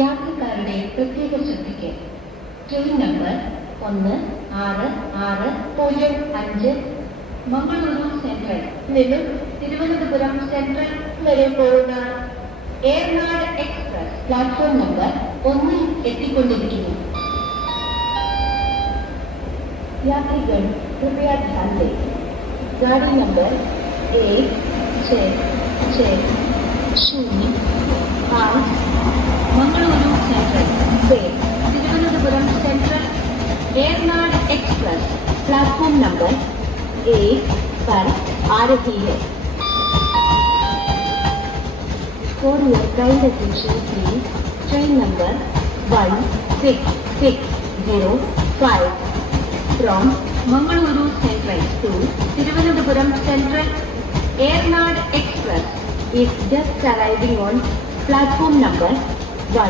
യാത്രക്കാരുടെ പ്രത്യേക ശ്രദ്ധയ്ക്ക് ട്രെയിൻ നമ്പർ 166005 മംഗളൂരു സെൻട്രൽ നിന്നും തിരുവനന്തപുരം സെൻട്രൽ വരെ പോകുന്ന ഏർനാട് എക്സ്പ്രസ് പ്ലാറ്റ്ഫോം നമ്പർ 1 എത്തിക്കൊണ്ടിരിക്കുന്നു. यात्रीगण कृपया ध्यान दें, गाड़ी नंबर 1660 मंगलुरु सेंट्रल से Thiruvananthapuram central Ernad express platform number 1 पर आ रही है. For your kind attention please, train number 1665 from Mangaluru Central to Thiruvananthapuram Central Airnad Express is just arriving on platform number 1